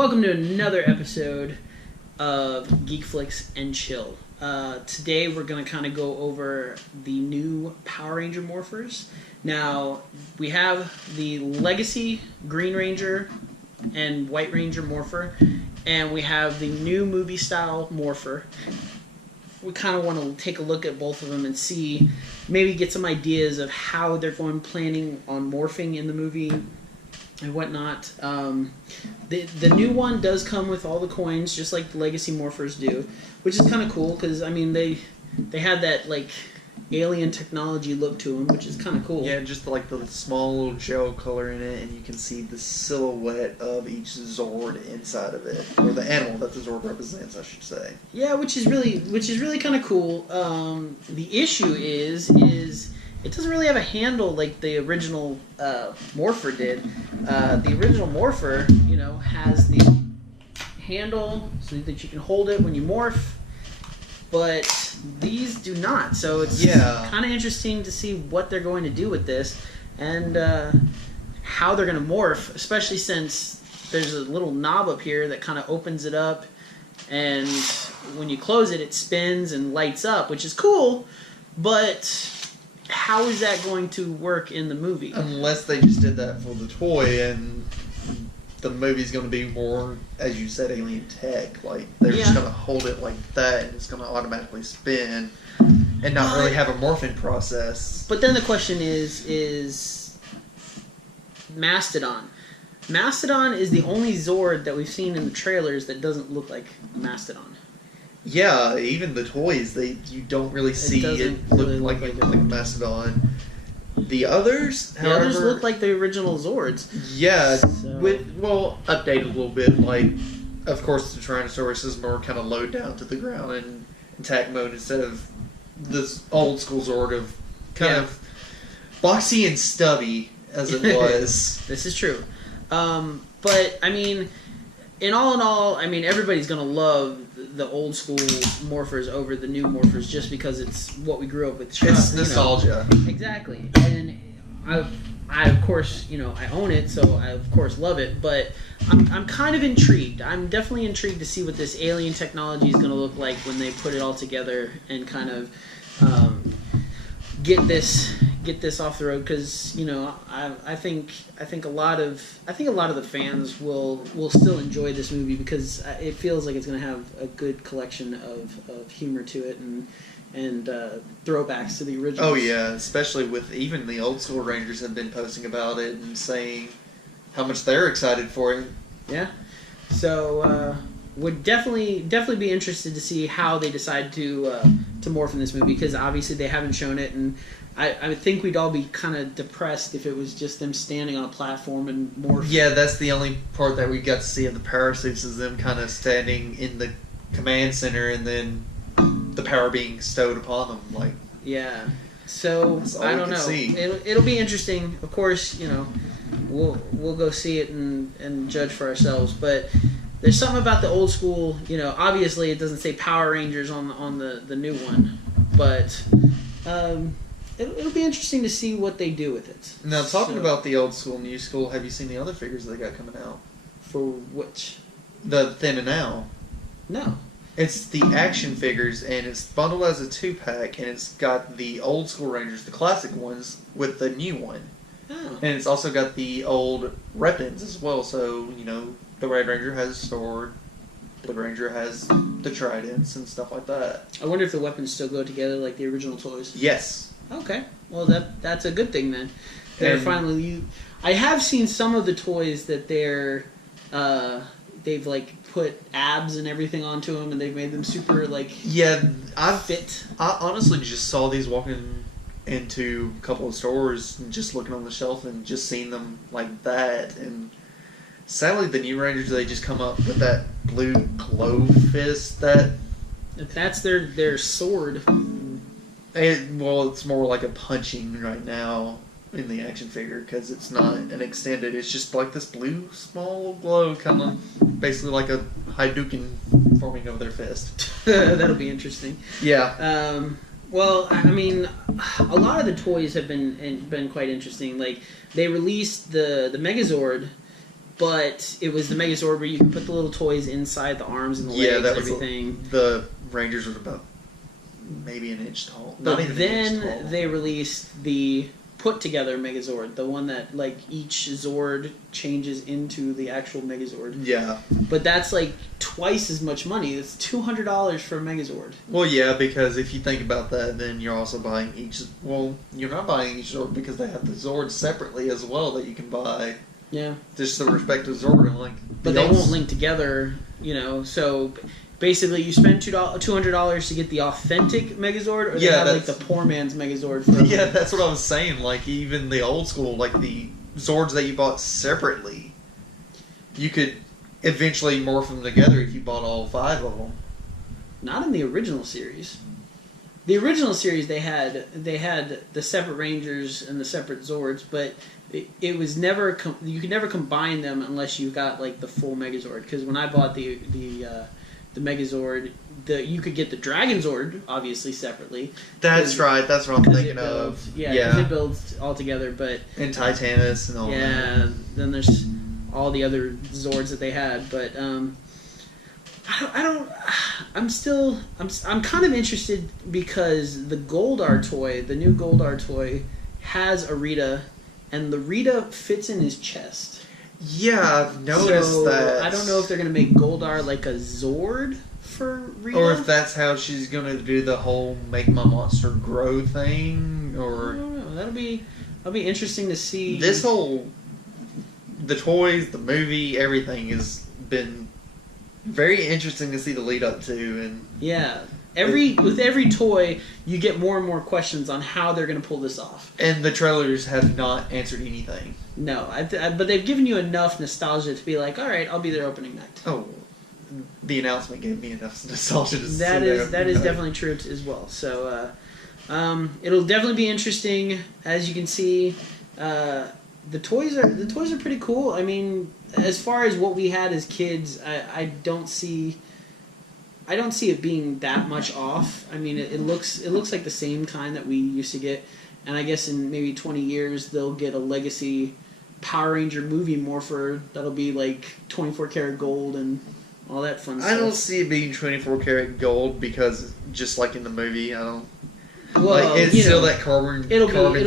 Welcome to another episode of Geekflix and Chill. Today we're going to kind of go over the new Power Ranger Morphers. Now, we have the Legacy Green Ranger and White Ranger Morpher, and we have the new movie-style Morpher. We kind of want to take a look at both of them and see, maybe get some ideas of how they're planning on morphing in the movie and whatnot. The new one does come with all the coins, just like the Legacy Morphers do, which is kind of cool because I mean they have that like alien technology look to them, which is kind of cool. Yeah, just like the small little gel color in it, and you can see the silhouette of each Zord inside of it, or the animal that the Zord represents, I should say. Yeah, which is really kind of cool. The issue is it doesn't really have a handle like the original Morpher did. The original Morpher, has the handle so that you can hold it when you morph, but these do not. So it's kind of interesting to see what they're going to do with this and how they're going to morph, especially since there's a little knob up here that kind of opens it up, and when you close it, it spins and lights up, which is cool, but how is that going to work in the movie? Unless they just did that for the toy, and the movie's going to be more, as you said, alien tech. Like, they're just going to hold it like that, and it's going to automatically spin, and not really have a morphing process. But then the question is Mastodon. Mastodon is the only Zord that we've seen in the trailers that doesn't look like Mastodon. Yeah, even the toys, you don't really see it look like Mastodon. The others, however, look like the original Zords. Yeah, updated a little bit. Like, of course, the Tyrannosaurus is more kind of low down to the ground in attack mode instead of this old school Zord of kind of boxy and stubby as it was. This is true. But, I mean, in all, I mean, everybody's going to love the old school Morphers over the new Morphers just because it's what we grew up with. It's nostalgia. Exactly. And I of course, I own it, so I of course love it, but I'm kind of intrigued. I'm definitely intrigued to see what this alien technology is going to look like when they put it all together and kind of get this off the road, because I think a lot of the fans will still enjoy this movie because it feels like it's going to have a good collection of humor to it and throwbacks to the original. Oh yeah, especially with even the old school Rangers have been posting about it and saying how much they're excited for it. Yeah, so would definitely be interested to see how they decide to morph in this movie, because obviously they haven't shown it, and I would think we'd all be kind of depressed if it was just them standing on a platform and morph. Yeah, that's the only part that we got to see of the power suits, is them kind of standing in the command center and then the power being bestowed upon them. Like, yeah, so I don't know. It'll be interesting. Of course, we'll go see it and judge for ourselves, but there's something about the old school, obviously it doesn't say Power Rangers on the new one, but it'll be interesting to see what they do with it. Now, talking about the old school, new school, have you seen the other figures they got coming out? For which? The Thin and Now. No. It's the action figures, and it's bundled as a 2-pack, and it's got the old school Rangers, the classic ones, with the new one. Oh. And it's also got the old weapons as well, so, the Red Ranger has a sword, Blue Ranger has the tridents and stuff like that. I wonder if the weapons still go together like the original toys. Yes. Okay. Well, that's a good thing then. I have seen some of the toys that they've like put abs and everything onto them, and they've made them super fit. I honestly just saw these walking into a couple of stores and just looking on the shelf and just seeing them like that, and sadly, the new Rangers, they just come up with that blue glow fist that's their sword. It's more like a punching right now in the action figure, because it's not an extended. It's just like this blue small glow, kind of basically like a Hadouken forming of their fist. That'll be interesting. Yeah. Well, I mean, a lot of the toys have been quite interesting. Like, they released the Megazord. but it was the Megazord where you can put the little toys inside the arms and the legs and everything. The Rangers were about maybe an inch tall. But then they released the put-together Megazord, the one that, like, each Zord changes into the actual Megazord. Yeah. But that's, like, twice as much money. It's $200 for a Megazord. Well, yeah, because if you think about that, then you're also buying each... Well, you're not buying each Zord because they have the Zords separately as well that you can buy. Yeah. Just the respective Zord. And, like, but they won't link together, you know, so... Basically, you spend $200 to get the authentic Megazord, or they have like the poor man's Megazord. Yeah, that's what I was saying. Like even the old school, like the Zords that you bought separately, you could eventually morph them together if you bought all 5 of them. Not in the original series. The original series they had the separate Rangers and the separate Zords, but it was never you could never combine them unless you got like the full Megazord. Because when I bought the Megazord, you could get the Dragon Zord, obviously, separately. That's right. That's what I'm thinking of. Yeah, because it builds all together. But and Titanus and all that. Yeah, then there's all the other Zords that they had. But I'm kind of interested because the Goldar toy, the new Goldar toy, has a Rita, and the Rita fits in his chest. Yeah, I've noticed that. I don't know if they're going to make Goldar like a Zord for Rita. Or if that's how she's going to do the whole make my monster grow thing. Or I don't know. That'll be interesting to see. This the toys, the movie, everything has been very interesting to see the lead up to. And yeah. With every toy, you get more and more questions on how they're going to pull this off. And the trailers have not answered anything. No, but they've given you enough nostalgia to be like, all right, I'll be there opening night. Oh, the announcement gave me enough nostalgia to see that is definitely true as well. So it'll definitely be interesting. As you can see, the toys are pretty cool. I mean, as far as what we had as kids, I don't see it being that much off. I mean, it looks like the same kind that we used to get, and I guess in maybe 20 years they'll get a legacy Power Ranger movie Morpher that'll be like 24 karat gold and all that fun stuff. I don't see it being 24 karat gold because just like in the movie, I don't. Well, like, it's still that carbon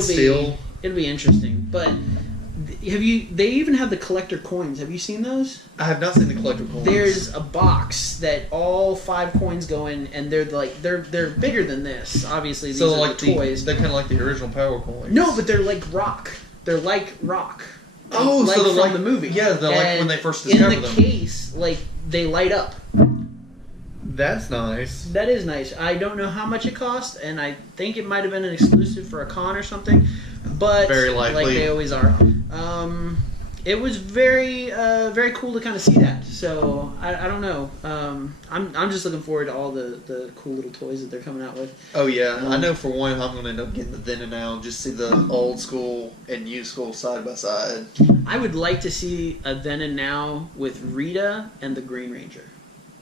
steel. It'll be interesting, but. They even have the collector coins. Have you seen those? I have not seen the collector coins. There's a box that all 5 coins go in, and they're bigger than this. Obviously, these are like the toys. They're kind of like the original Power coins. No, but they're like rock. They're like rock. Oh, like so they're from like the movie. Yeah, they're like when they first discovered them. In the case, like they light up. That's nice. That is nice. I don't know how much it cost, and I think it might have been an exclusive for a con or something. But very likely, like they always are. It was very, very cool to kind of see that. So I don't know. I'm just looking forward to all the cool little toys that they're coming out with. Oh yeah, I know for one I'm going to end up getting the then and now. Just see the old school and new school side by side. I would like to see a then and now with Rita and the Green Ranger.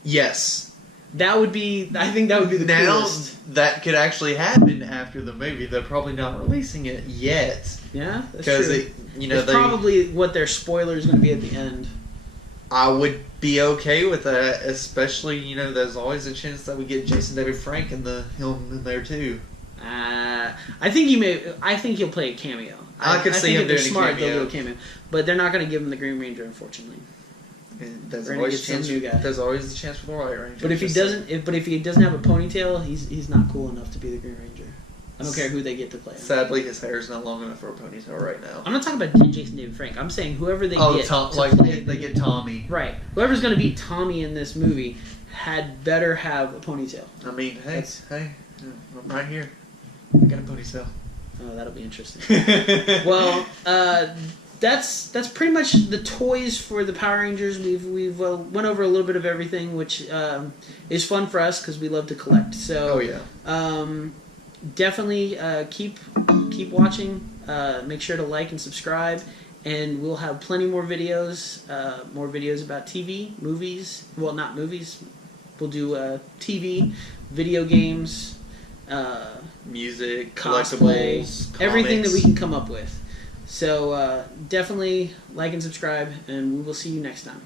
Yes. I think that would be the coolest. Now that could actually happen after the movie. They're probably not releasing it yet. Yeah, that's true. It's probably what their spoiler is going to be at the end. I would be okay with that, especially there's always a chance that we get Jason David Frank in in there too. I think he'll play a cameo. I could see him doing a cameo. They'll do a cameo, but they're not going to give him the Green Ranger, unfortunately. There's always a chance for the White Ranger. But if he doesn't have a ponytail, he's not cool enough to be the Green Ranger. I don't care who they get to play him. Sadly, his hair is not long enough for a ponytail right now. I'm not talking about Jason David Frank. I'm saying whoever they get to play. They get Tommy. Right. Whoever's going to be Tommy in this movie had better have a ponytail. I mean, hey, I'm right here. I got a ponytail. Oh, that'll be interesting. Well, that's pretty much the toys for the Power Rangers. We've went over a little bit of everything, which is fun for us because we love to collect. So, definitely keep watching. Make sure to like and subscribe, and we'll have plenty more videos. More videos about TV, movies. Well, not movies. We'll do TV, video games, music, cosplay, collectibles, everything comics. that we can come up with. So definitely like and subscribe, and we will see you next time.